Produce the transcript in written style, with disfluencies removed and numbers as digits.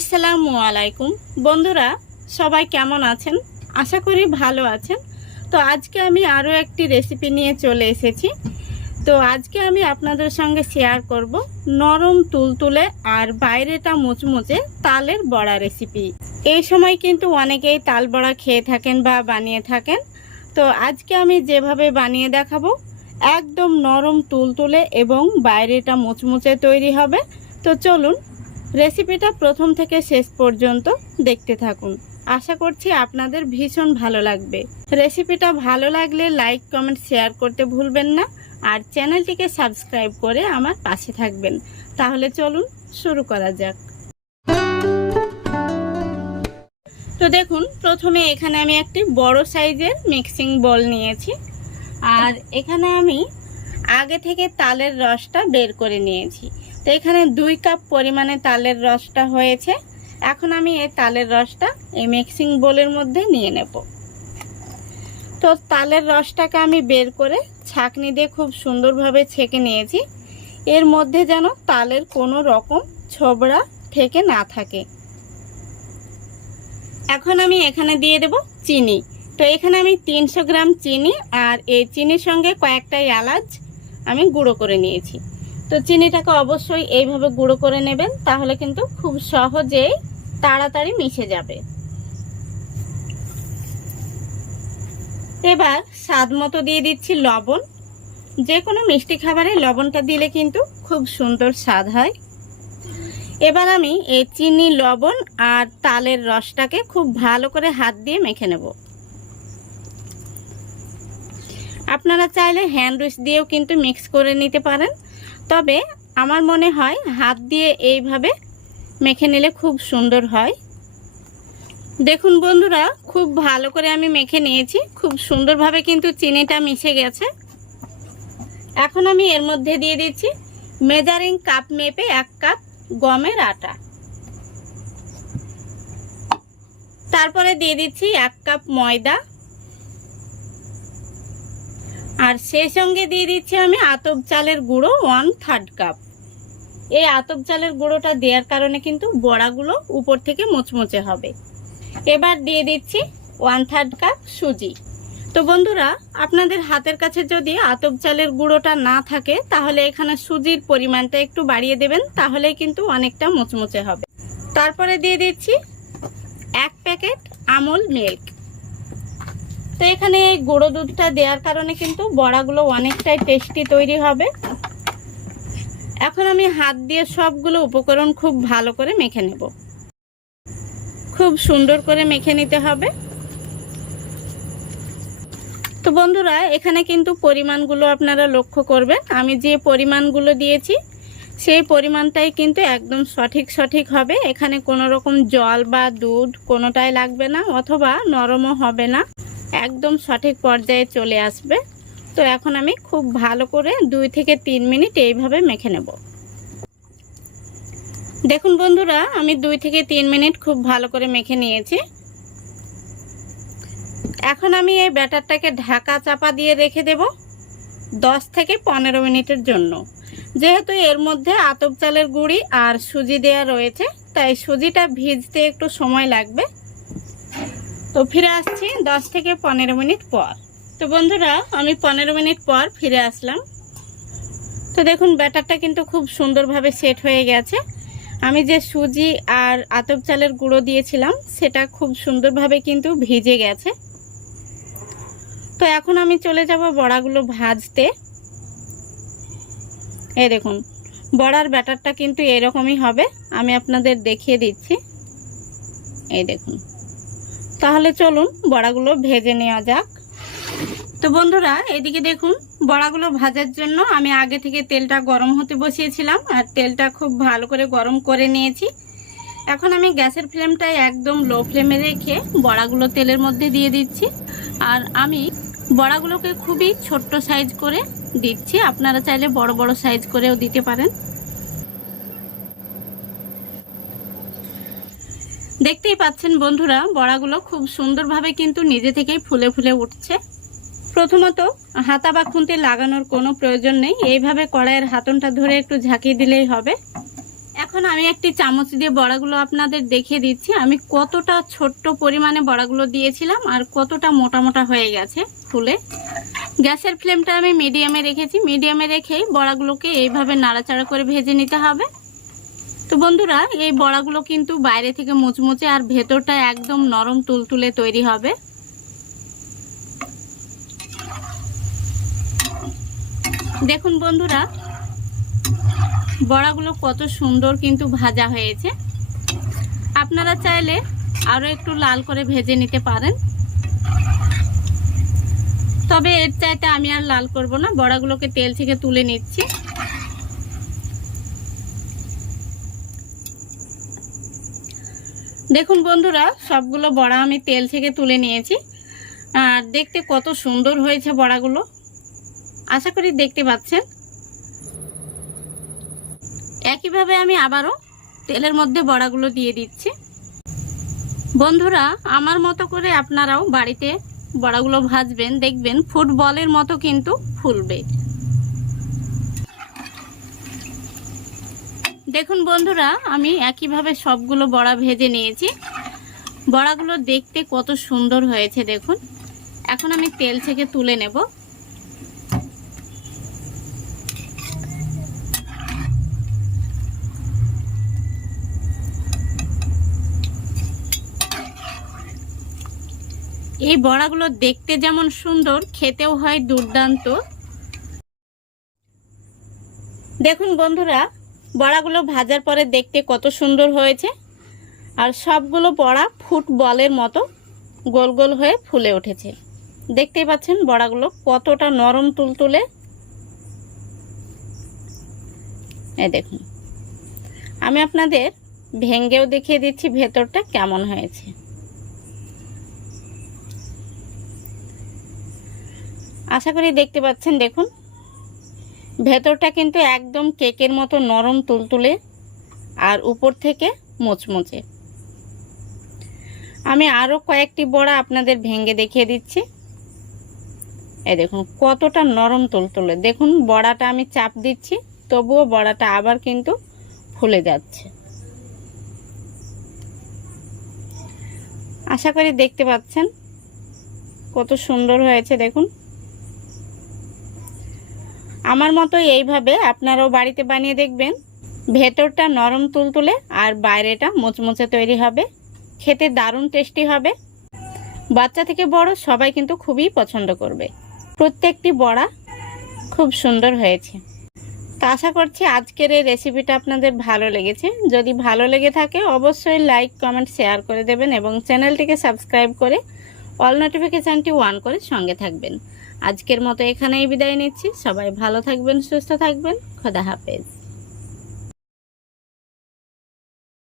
আসসালামু আলাইকুম বন্ধুরা, সবাই কেমন আছেন? আশা করি ভালো আছেন। তো আজকে আমি আরও একটি রেসিপি নিয়ে চলে এসেছি। তো আজকে আমি আপনাদের সঙ্গে শেয়ার করব নরম তুলতুলে আর বাইরেটা মুচমুচে তালের বড়া রেসিপি। এই সময় কিন্তু অনেকেই তাল বড়া খেয়ে থাকেন বা বানিয়ে থাকেন। তো আজকে আমি যেভাবে বানিয়ে দেখাবো একদম নরম তুলতুলে এবং বাইরেটা মুচমুচে তৈরি হবে। তো চলুন রেসিপিটা প্রথম থেকে শেষ পর্যন্ত দেখতে থাকুন। আশা করছি আপনাদের ভীষণ ভালো লাগবে। রেসিপিটা ভালো লাগলে লাইক কমেন্ট শেয়ার করতে ভুলবেন না, আর চ্যানেলটিকে সাবস্ক্রাইব করে আমার পাশে থাকবেন। তাহলে চলুন শুরু করা যাক। তো দেখুন, প্রথমে এখানে আমি একটি বড় সাইজের মিক্সিং বোল নিয়েছি, আর এখানে আমি আগে থেকে তালের রসটা বের করে নিয়েছি। তো এখানে 2 কাপ পরিমাণে তালের রসটা হয়েছে। এখন আমি এই তালের রসটা এই মিক্সিং বোলের মধ্যে নিয়ে নেব। তো তালের রসটাকে আমি বের করে ছাঁকনি দিয়ে খুব সুন্দরভাবে ছেঁকে নিয়েছি। এর মধ্যে যেন তালের কোনো রকম ছোবড়া থেকে না থাকে। এখন আমি এখানে দিয়ে দেব চিনি। তো এখানে আমি 300 গ্রাম চিনি আর এই চিনির সঙ্গে কয়েকটা এলাচ আমি গুঁড়ো করে নিয়েছি। তো চিনিটাকে অবশ্যই এইভাবে গুঁড়ো করে নেবেন, তাহলে কিন্তু খুব সহজেই তাড়াতাড়ি মিশে যাবে। এবার স্বাদ মতো দিয়ে দিচ্ছি লবণ। যে কোনো মিষ্টি খাবারে লবণটা দিলে কিন্তু খুব সুন্দর স্বাদ হয়। এবার আমি এই চিনি, লবণ আর তালের রসটাকে খুব ভালো করে হাত দিয়ে মেখে নেব। আপনারা চাইলে হ্যান্ড উইচ দিয়েও কিন্তু মিক্স করে নিতে পারেন, তবে আমার মনে হয় হাত দিয়ে এইভাবে মেখে নিলে খুব সুন্দর হয়। দেখুন বন্ধুরা, খুব ভালো করে আমি মেখে নিয়েছি। খুব সুন্দরভাবে কিন্তু চিনিটা মিশে গেছে। এখন আমি এর মধ্যে দিয়ে দিচ্ছি মেজারিং কাপ মেপে 1 কাপ গমের আটা। তারপরে দিয়ে দিচ্ছি 1 কাপ ময়দা, আর সেই সঙ্গে দিয়ে দিচ্ছি আমি আতপ চালের গুঁড়ো 1/3 কাপ। এই আতপ চালের গুঁড়োটা দেওয়ার কারণে কিন্তু বড়াগুলো উপর থেকে মুচমুচে হবে। এবার দিয়ে দিচ্ছি 1/3 কাপ সুজি। তো বন্ধুরা, আপনাদের হাতের কাছে যদি আতপ চালের গুঁড়োটা না থাকে তাহলে এখানে সুজির পরিমাণটা একটু বাড়িয়ে দেবেন, তাহলেই কিন্তু অনেকটা মুচমুচে হবে। তারপরে দিয়ে দিচ্ছি 1 প্যাকেট আমুল মিল্ক। তো এখানে এই গুঁড়ো দুধটা দেওয়ার কারণে কিন্তু বড়াগুলো অনেকটাই টেস্টি তৈরি হবে। এখন আমি হাত দিয়ে সবগুলো উপকরণ খুব ভালো করে মেখে নেব। খুব সুন্দর করে মেখে নিতে হবে। তো বন্ধুরা, এখানে কিন্তু পরিমাণগুলো আপনারা লক্ষ্য করবেন। আমি যে পরিমাণগুলো দিয়েছি সেই পরিমাণটাই কিন্তু একদম সঠিক হবে। এখানে কোনো রকম জল বা দুধ কোনোটাই লাগবে না, অথবা নরমও হবে না, একদম সঠিক পর্যায়ে চলে আসবে। তো এখন আমি খুব ভালো করে 2 থেকে 3 মিনিট এইভাবে মেখে নেব। দেখুন বন্ধুরা, আমি 2 থেকে 3 মিনিট খুব ভালো করে মেখে নিয়েছি। এখন আমি এই ব্যাটারটাকে ঢাকা চাপা দিয়ে রেখে দেব 10 থেকে 15 মিনিটের জন্য। যেহেতু এর মধ্যে আতপ চালের গুঁড়ি আর সুজি দেওয়া রয়েছে, তাই সুজিটা ভিজতে একটু সময় লাগবে। তো ফিরে আসছি 10 থেকে 15 মিনিট পর। তো বন্ধুরা, আমি 15 মিনিট পর ফিরে আসলাম। তো দেখুন, ব্যাটারটা কিন্তু খুব সুন্দরভাবে সেট হয়ে গেছে। আমি যে সুজি আর আতপ চালের গুঁড়ো দিয়েছিলাম সেটা খুব সুন্দরভাবে কিন্তু ভিজে গেছে। তো এখন আমি চলে যাব বড়াগুলো ভাজতে। এই দেখুন, বড়ার ব্যাটারটা কিন্তু এরকমই হবে। আমি আপনাদের দেখিয়ে দিচ্ছি। এই দেখুন। তাহলে চলুন বড়াগুলো ভেজে নেওয়া যাক। তো বন্ধুরা, এদিকে দেখুন, বড়াগুলো ভাজার জন্য আমি আগে থেকে তেলটা গরম হতে বসিয়েছিলাম, আর তেলটা খুব ভালো করে গরম করে নিয়েছি। এখন আমি গ্যাসের ফ্লেমটা একদম লো ফ্লেমে রেখে বড়াগুলো তেলের মধ্যে দিয়ে দিচ্ছি। আর আমি বড়াগুলোকে খুবই ছোট্ট সাইজ করে দিচ্ছি, আপনারা চাইলে বড় বড় সাইজ করেও দিতে পারেন। দেখতেই পাচ্ছেন বন্ধুরা, বড়াগুলো খুব সুন্দরভাবে কিন্তু নিজে থেকেই ফুলে ফুলে উঠছে। প্রথমত হাতা বা খুন্তি লাগানোর কোনো প্রয়োজন নেই, এইভাবে কড়াইয়ের হাতনটা ধরে একটু ঝাঁকিয়ে দিলেই হবে। এখন আমি একটি চামচ দিয়ে বড়াগুলো আপনাদের দেখিয়ে দিচ্ছি আমি কতটা ছোট্ট পরিমাণে বড়াগুলো দিয়েছিলাম আর কতটা মোটা মোটা হয়ে গেছে ফুলে। গ্যাসের ফ্লেমটা আমি মিডিয়ামে রেখেছি, মিডিয়ামে রেখে বড়াগুলোকে এইভাবে নাড়াচাড়া করে ভেজে নিতে হবে। তো বন্ধুরা, এই বড়াগুলো কিন্তু বাইরে থেকে মুচমুচে আর ভেতরটা একদম নরম তুলতুলে তৈরি হবে। দেখুন বন্ধুরা, বড়াগুলো কত সুন্দর কিন্তু ভাজা হয়েছে। আপনারা চাইলে আরো একটু লাল করে ভেজে নিতে পারেন, তবে এর চাইতে আমি আর লাল করব না। বড়াগুলোকে তেল থেকে তুলে নিচ্ছি। দেখুন বন্ধুরা, সবগুলো বড়া আমি তেল থেকে তুলে নিয়েছি আর দেখতে কত সুন্দর হয়েছে বড়াগুলো, আশা করি দেখতে পাচ্ছেন। একইভাবে আমি আবারও তেলের মধ্যে বড়াগুলো দিয়ে দিচ্ছি। বন্ধুরা, আমার মতো করে আপনারাও বাড়িতে বড়াগুলো ভাজবেন, দেখবেন ফুটবলের মতো কিন্তু ফুলবে। দেখুন বন্ধুরা, আমি একইভাবে সবগুলো বড়া ভেজে নিয়েছি। বড়াগুলো দেখতে কত সুন্দর হয়েছে দেখুন। এখন আমি তেল থেকে তুলে নেব। এই বড়াগুলো দেখতে যেমন সুন্দর, খেতেও হয় দুর্দান্ত। দেখুন বন্ধুরা, বড়াগুলো ভাজার পরে দেখতে কত সুন্দর হয়েছে আর সবগুলো বড়া ফুটবলের মতো গোল গোল হয়ে ফুলে উঠেছে। দেখতেই পাচ্ছেন বড়াগুলো কতটা নরম তুলতুলে। এই দেখুন, আমি আপনাদের ভেঙেও দেখিয়ে দিচ্ছি ভেতরটা কেমন হয়েছে। আশা করি দেখতে পাচ্ছেন। দেখুন, ভেতরটা কিন্তু একদম কেকের মতো নরম তুলতুলে আর উপর থেকে মুচমুচে। আমি আরো কয়েকটি বড়া আপনাদের ভেঙে দেখিয়ে দিচ্ছি। এই দেখুন কতটা নরম তুলতুলে। দেখুন বড়াটা আমি চাপ দিচ্ছি, তবুও বড়াটা আবার কিন্তু ফুলে যাচ্ছে। আশা করি দেখতে পাচ্ছেন কত সুন্দর হয়েছে। দেখুন, আমার মতো এইভাবে আপনারাও বাড়িতে বানিয়ে দেখবেন। ভেতরটা নরম তুলতুলে আর বাইরেটা মুচমুচে তৈরি হবে। খেতে দারুণ টেস্টি হবে। বাচ্চা থেকে বড় সবাই কিন্তু খুবই পছন্দ করবে। প্রত্যেকটি বড়া খুব সুন্দর হয়েছে। তো আশা করছি আজকের এই রেসিপিটা আপনাদের ভালো লেগেছে। যদি ভালো লেগে থাকে অবশ্যই লাইক, কমেন্ট, শেয়ার করে দেবেন এবং চ্যানেলটিকে সাবস্ক্রাইব করে অল নোটিফিকেশনটি অন করে সঙ্গে থাকবেন। আজকের মতো এখানেই বিদায় নিচ্ছি। সবাই ভালো থাকবেন, সুস্থ থাকবেন। খোদা হাফেজ।